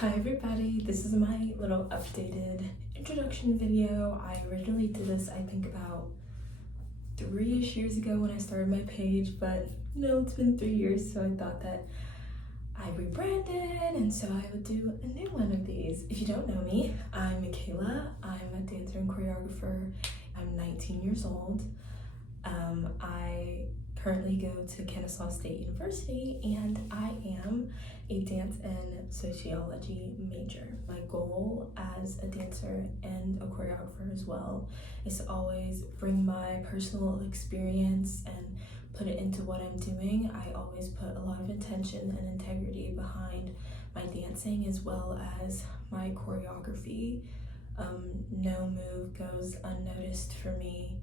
Hi everybody, this is my little updated introduction video. I originally did this I think about 3-ish years ago when I started my page, but it's been 3 years, so I thought that I rebranded and so I would do a new one of these. If you don't know me, I'm McKaylah. I'm a dancer and choreographer. I'm 19 years old. I currently go to Kennesaw State University and I am a dance and sociology major. My goal as a dancer and a choreographer as well is to always bring my personal experience and put it into what I'm doing. I always put a lot of intention and integrity behind my dancing as well as my choreography. No move goes unnoticed for me,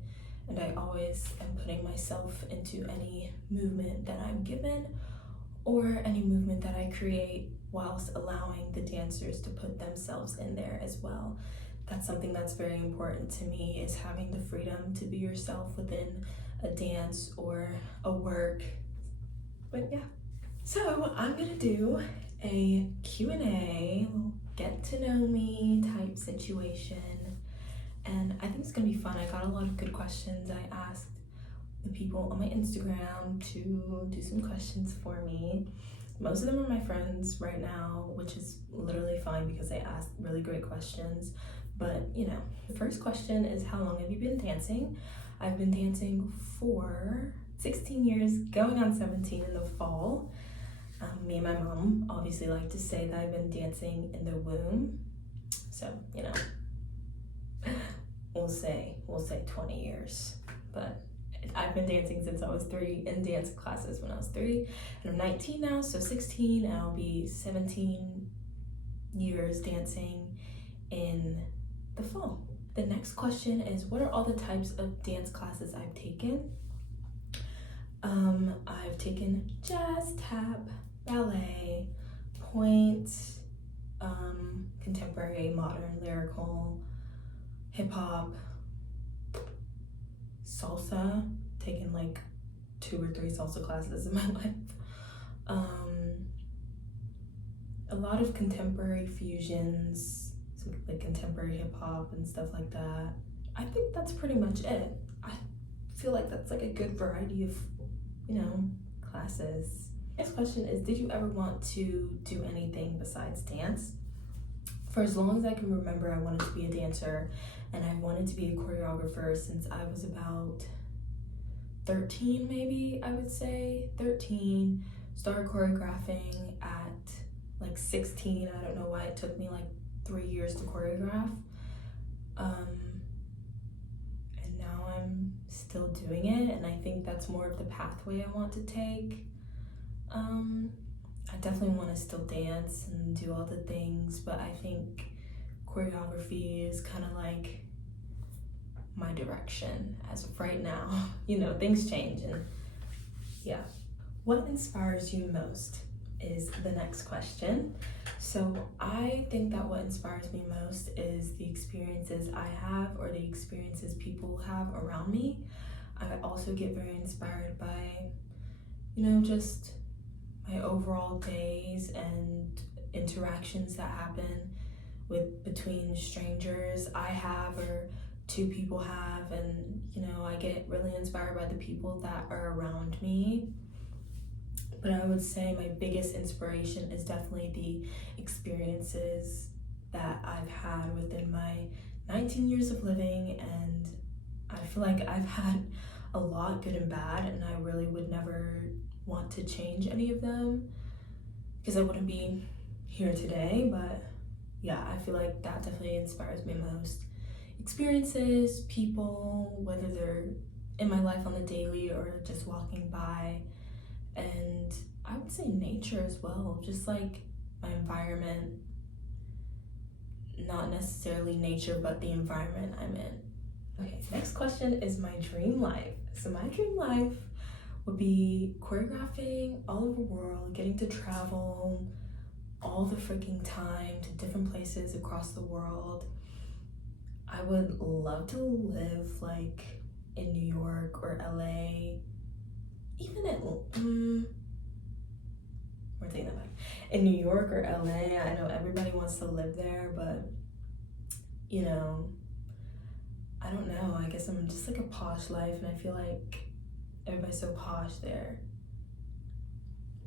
and I always am putting myself into any movement that I'm given or any movement that I create, whilst allowing the dancers to put themselves in there as well. That's something that's very important to me, is having the freedom to be yourself within a dance or a work. But yeah, so I'm gonna do a Q&A, get to know me type situation, and I think it's gonna be fun. I got a lot of good questions. I asked the people on my Instagram to do some questions for me. Most of them are my friends right now, which is literally fine because they asked really great questions. But the first question is, how long have you been dancing? I've been dancing for 16 years, going on 17 in the fall. Me and my mom obviously like to say that I've been dancing in the womb. So, we'll say 20 years. But I've been dancing since I was 3, in dance classes when I was 3, and I'm 19 now, so 16, and I'll be 17 years dancing in the fall. The next question is, what are all the types of dance classes I've taken? I've taken jazz, tap, ballet, point, contemporary, modern, lyrical, hip-hop, salsa, taken like 2 or 3 salsa classes in my life. A lot of contemporary fusions, so like contemporary hip-hop and stuff like that. I think that's pretty much it. I feel like that's like a good variety of classes. Next question is, did you ever want to do anything besides dance? For as long as I can remember, I wanted to be a dancer, and I wanted to be a choreographer since I was about 13, maybe, I would say. 13, started choreographing at like 16. I don't know why it took me like 3 years to choreograph. And now I'm still doing it, and I think that's more of the pathway I want to take. I definitely want to still dance and do all the things, but I think choreography is kind of like my direction as of right now. Things change, and yeah. What inspires you most is the next question. So I think that what inspires me most is the experiences I have, or the experiences people have around me. I also get very inspired by just my overall days and interactions that happen between strangers I have, or 2 people have, and I get really inspired by the people that are around me. But I would say my biggest inspiration is definitely the experiences that I've had within my 19 years of living, and I feel like I've had a lot, good and bad, and I really would never want to change any of them because I wouldn't be here today. But yeah, I feel like that definitely inspires me most. Experiences, people, whether they're in my life on the daily or just walking by, and I would say nature as well, just like my environment, not necessarily nature, but the environment I'm in. Okay, next question is my dream life. So my dream life would be choreographing all over the world, getting to travel all the freaking time to different places across the world. I would love to live like in New York or LA, even we're taking that back. In New York or LA, I know everybody wants to live there, but you know, I don't know. I guess I'm just like a posh life, and I feel like everybody's so posh there.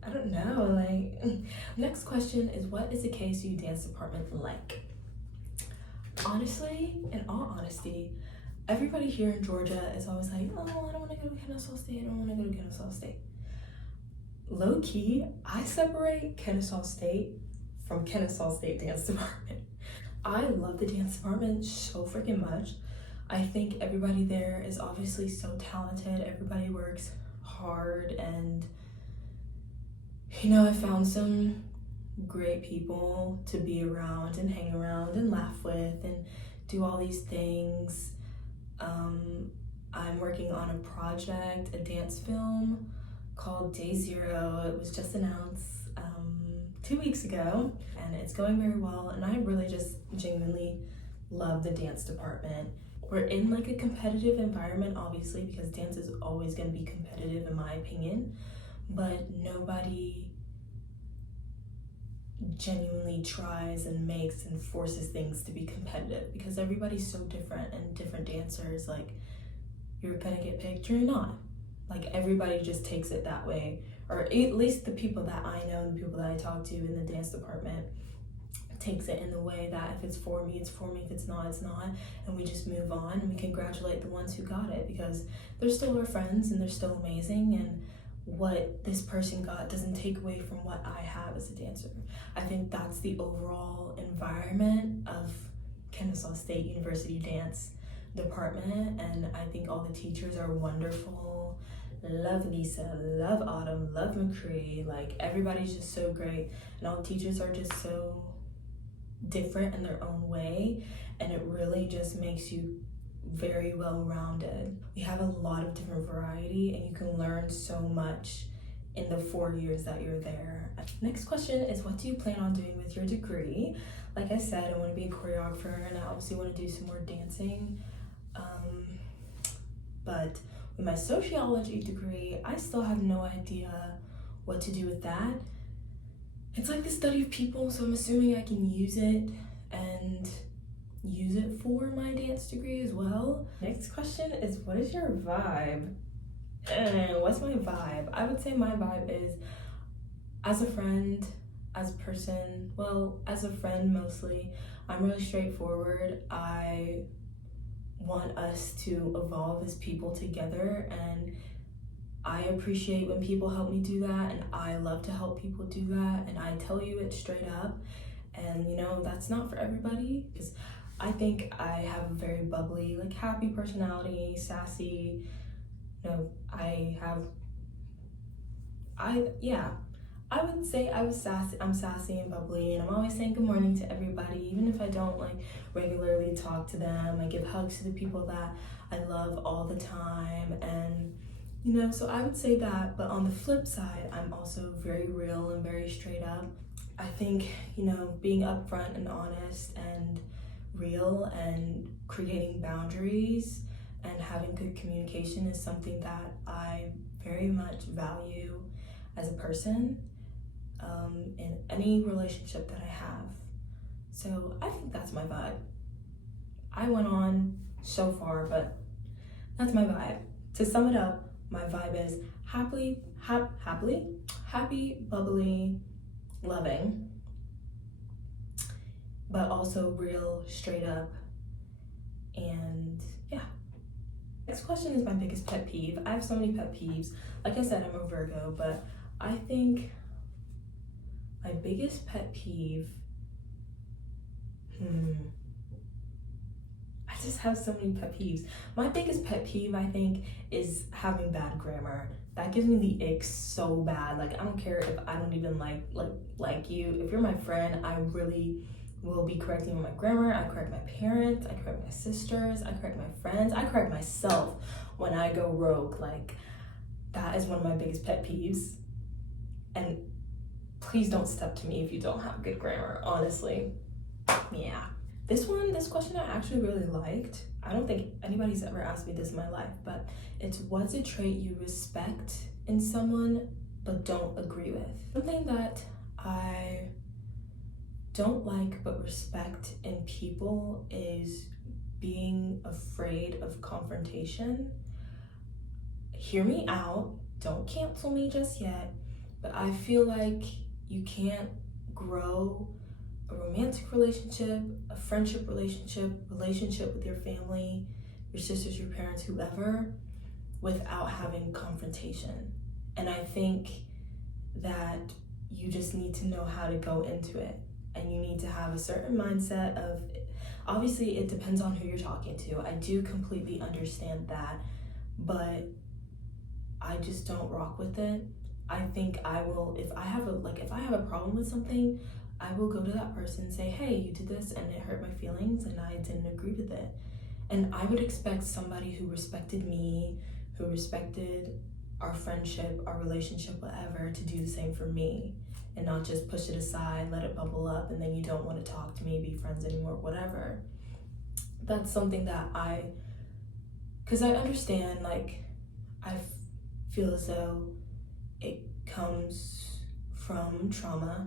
I don't know. Like, next question is, what is the KSU dance department like? Honestly, in all honesty, everybody here in Georgia is always like, oh, I don't want to go to Kennesaw State. I don't want to go to Kennesaw State. Low key, I separate Kennesaw State from Kennesaw State Dance Department. I love the dance department so freaking much. I think everybody there is obviously so talented. Everybody works hard, and you know, I found some great people to be around and hang around and laugh with and do all these things. I'm working on a project, a dance film called Day Zero. It was just announced 2 weeks ago, and it's going very well, and I really just genuinely love the dance department. We're in like a competitive environment, obviously, because dance is always going to be competitive in my opinion, but nobody genuinely tries and makes and forces things to be competitive, because everybody's so different, and different dancers, like, you're gonna get picked or you're not. Like, everybody just takes it that way, or at least the people that I know and the people that I talk to in the dance department takes it in the way that if it's for me, it's for me, if it's not, it's not, and we just move on and we congratulate the ones who got it, because they're still our friends and they're still amazing, and what this person got doesn't take away from what I have as a dancer. I think that's the overall environment of Kennesaw State University Dance Department, and I think all the teachers are wonderful. Love Lisa, love Autumn, love McCree. Like, everybody's just so great, and all the teachers are just so different in their own way, and it really just makes you very well-rounded. We have a lot of different variety, and you can learn so much in the 4 years that you're there. Next question is, what do you plan on doing with your degree? Like I said, I want to be a choreographer, and I obviously want to do some more dancing. But with my sociology degree, I still have no idea what to do with that. It's like the study of people, so I'm assuming I can use it and use it for my dance degree as well. Next question is, what is your vibe? What's my vibe? I would say my vibe is, as a friend, as a person, well, as a friend mostly, I'm really straightforward. I want us to evolve as people together, and I appreciate when people help me do that, and I love to help people do that, and I tell you it straight up. And you know, that's not for everybody, because I think I have a very bubbly, like, happy personality, sassy. You know, I would say I'm sassy and bubbly, and I'm always saying good morning to everybody, even if I don't like regularly talk to them. I give hugs to the people that I love all the time, and you know, so I would say that. But on the flip side, I'm also very real and very straight up. I think, you know, being upfront and honest and real and creating boundaries and having good communication is something that I very much value as a person, in any relationship that I have. So I think that's my vibe. I went on so far, but that's my vibe. To sum it up, my vibe is happy, bubbly, loving, but also real, straight up, and yeah. Next question is my biggest pet peeve. I have so many pet peeves. Like I said, I'm a Virgo, but I think my biggest pet peeve, I just have so many pet peeves. My biggest pet peeve, I think, is having bad grammar. That gives me the ick so bad. Like, I don't care if I don't even like you. If you're my friend, I really will be correcting my grammar. I correct my parents, I correct my sisters, I correct my friends, I correct myself when I go rogue. Like, that is one of my biggest pet peeves. And please don't step to me if you don't have good grammar, honestly. Yeah. This question I actually really liked. I don't think anybody's ever asked me this in my life, but it's, what's a trait you respect in someone but don't agree with. Something that I don't like but respect in people is being afraid of confrontation. Hear me out, don't cancel me just yet, but I feel like you can't grow a romantic relationship, a friendship relationship with your family, your sisters, your parents, whoever, without having confrontation. And I think that you just need to know how to go into it, and you need to have a certain mindset of, obviously it depends on who you're talking to. I do completely understand that, but I just don't rock with it. I think I will, if I have a problem with something, I will go to that person and say, hey, you did this and it hurt my feelings and I didn't agree with it. And I would expect somebody who respected me, who respected our friendship, our relationship, whatever, to do the same for me, and not just push it aside, let it bubble up, and then you don't want to talk to me, be friends anymore, whatever. That's something that because I understand, like, I feel as though it comes from trauma.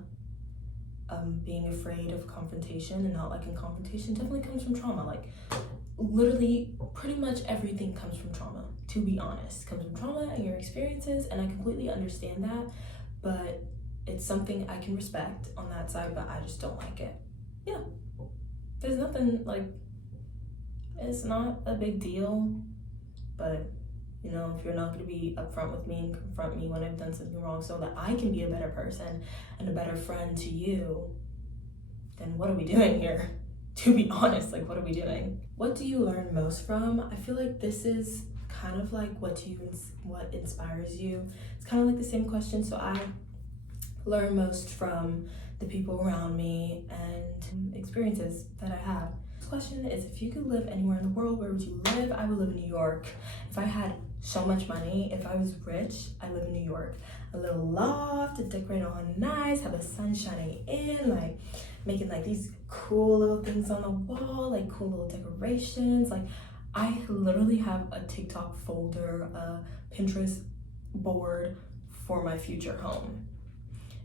Being afraid of confrontation and not liking confrontation definitely comes from trauma. Like, literally, pretty much everything comes from trauma, to be honest. It comes from trauma and your experiences, and I completely understand that, but it's something I can respect on that side, but I just don't like it. Yeah, there's nothing, like, it's not a big deal, but you know, if you're not going to be upfront with me and confront me when I've done something wrong so that I can be a better person and a better friend to you, then what are we doing here? To be honest, like, what are we doing? What do you learn most from? I feel like this is kind of like what inspires you. It's kind of like the same question. So I learn most from the people around me and experiences that I have. This question is, if you could live anywhere in the world, where would you live? I would live in New York. If I had so much money, if I was rich, I live in New York. A little loft to decorate all nice, have the sun shining in, like making like these cool little things on the wall, like cool little decorations. Like, I literally have a TikTok folder, a Pinterest board for my future home.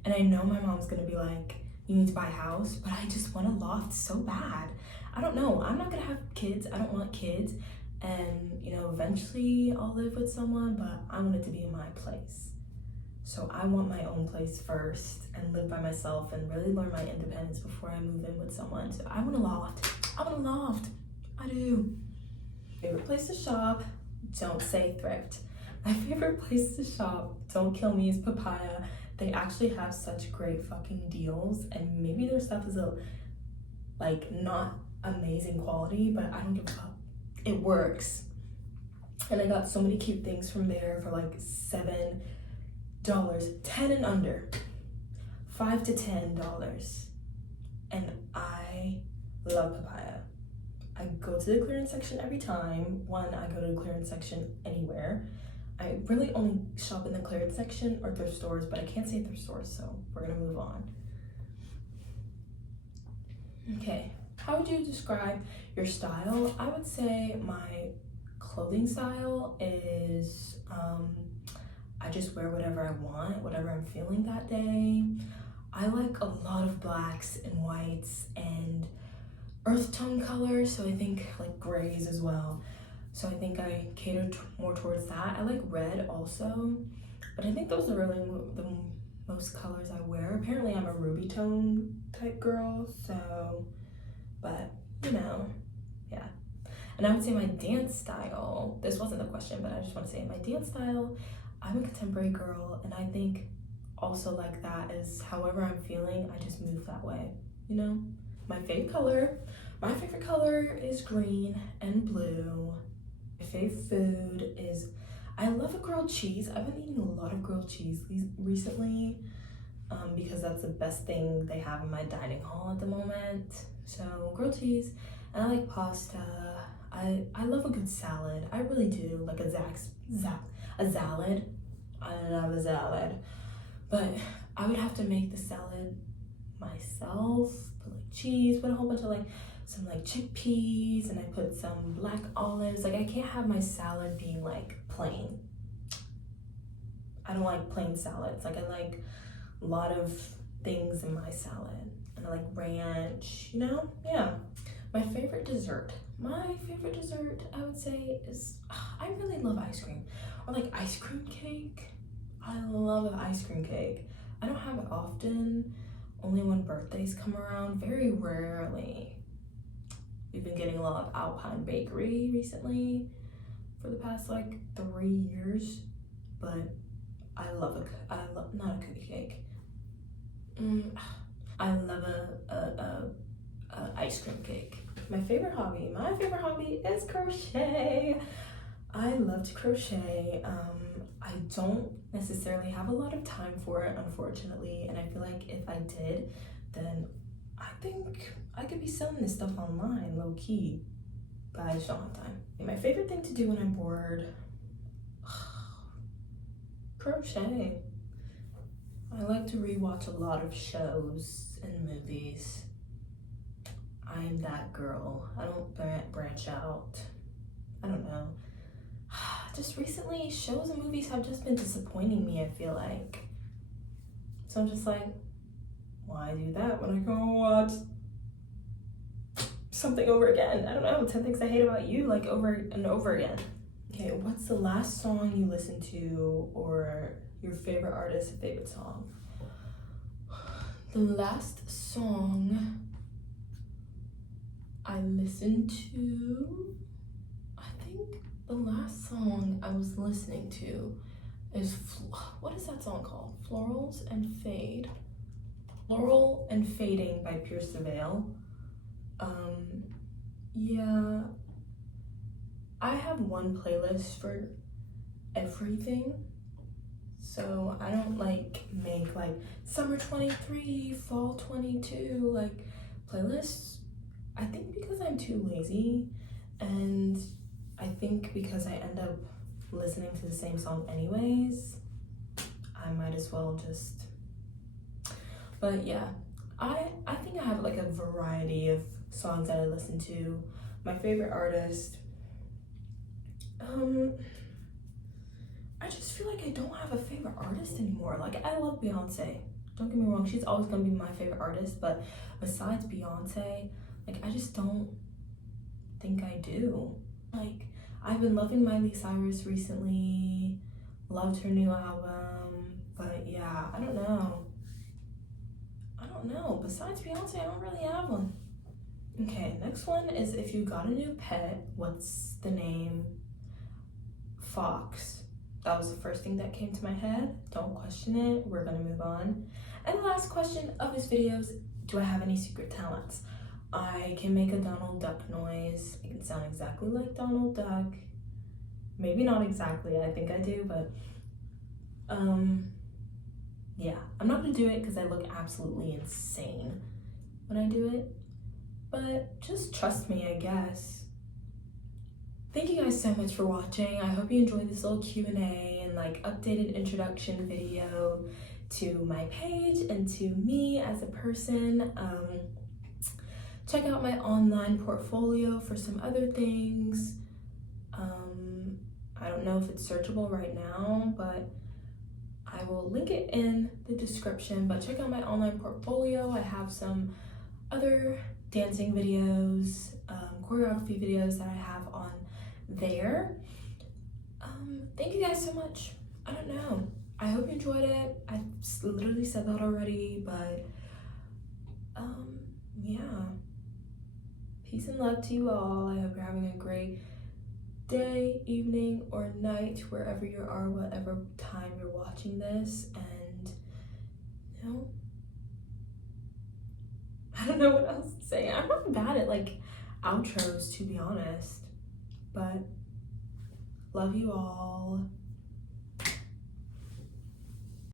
And I know my mom's gonna be like, you need to buy a house, but I just want a loft so bad. I don't know, I'm not gonna have kids, I don't want kids. And, you know, eventually I'll live with someone, but I want it to be in my place. So I want my own place first and live by myself and really learn my independence before I move in with someone. So I want a loft. I want a loft. I do. Favorite place to shop? Don't say thrift. My favorite place to shop, don't kill me, is Papaya. They actually have such great fucking deals, and maybe their stuff is not amazing quality, but I don't give a fuck. It works. And I got so many cute things from there for like $7, 10 and under, $5 to $10. And I love Papaya. I go to the clearance section every time. I go to the clearance section anywhere. I really only shop in the clearance section or thrift stores, but I can't say thrift stores, so we're gonna move on. Okay, how would you describe your style? I would say my clothing style is, I just wear whatever I want, whatever I'm feeling that day. I like a lot of blacks and whites and earth tone colors, so I think like grays as well. So I think I cater more towards that. I like red also, but I think those are really the most colors I wear. Apparently I'm a ruby tone type girl, so, but you know, yeah. And I would say my dance style, this wasn't the question, but I just want to say my dance style, I'm a contemporary girl, and I think also like that is however I'm feeling, I just move that way, you know? My favorite color is green and blue. My favorite food is, I love a grilled cheese. I've been eating a lot of grilled cheese recently because that's the best thing they have in my dining hall at the moment. So grilled cheese, and I like pasta. I love a good salad. I really do, like a salad. I love a salad, but I would have to make the salad myself. Put like cheese, put a whole bunch of some chickpeas, and I put some black olives. Like, I can't have my salad being like plain. I don't like plain salads. Like, I like a lot of things in my salad. And I like ranch, you know? Yeah. My favorite dessert. I would say is, I really love ice cream. Or like ice cream cake. I love an ice cream cake. I don't have it often, only when birthdays come around, very rarely. We've been getting a lot of Alpine Bakery recently for the past like 3 years, but I love not a cookie cake. I love a ice cream cake. My favorite hobby is crochet. I love to crochet. I don't necessarily have a lot of time for it, unfortunately, and I feel like if I did, then I think I could be selling this stuff online, low key, but I just don't have time. And my favorite thing to do when I'm bored, crochet. I like to rewatch a lot of shows and movies. I'm that girl. I don't branch out. I don't know. Just recently, shows and movies have just been disappointing me, I feel like. So I'm just like, why do that when I can watch something over again? I don't know, 10 things I hate about you, like over and over again. Okay, what's the last song you listened to, or your favorite artist, favorite song? The last song I listened to, I think the last song I was listening to is, what is that song called? Florals and Fade. Floral and Fading by Pierce the Veil. Yeah, I have one playlist for everything. So I don't like make like summer 23, fall 22, like playlists. I think because I'm too lazy, and I think because I end up listening to the same song anyways, I might as well just, but yeah, I think I have like a variety of songs that I listen to. My favorite artist, I just feel like I don't have a favorite artist anymore. Like, I love Beyonce, don't get me wrong, she's always gonna be my favorite artist, but besides Beyonce, like, I just don't think I do. Like, I've been loving Miley Cyrus recently, loved her new album, but yeah, I don't know. Besides Beyonce, I don't really have one. Okay, next one is, if you got a new pet, what's the name? Fox. That was the first thing that came to my head. Don't question it. We're gonna move on. And the last question of this video is, do I have any secret talents? I can make a Donald Duck noise. I can sound exactly like Donald Duck. Maybe not exactly, I think I do, but yeah, I'm not gonna do it because I look absolutely insane when I do it, but just trust me, I guess. Thank you guys so much for watching. I hope you enjoyed this little Q&A and like updated introduction video to my page and to me as a person. Check out my online portfolio for some other things. I don't know if it's searchable right now, but I will link it in the description, but check out my online portfolio. I have some other dancing videos, choreography videos that I have on there. Thank you guys so much. I don't know. I hope you enjoyed it. I literally said that already, but yeah. Peace and love to you all. I hope you're having a great day, evening, or night, wherever you are, whatever time you're watching this. And you know, I don't know what else to say. I'm not bad at like outros, to be honest, but love you all.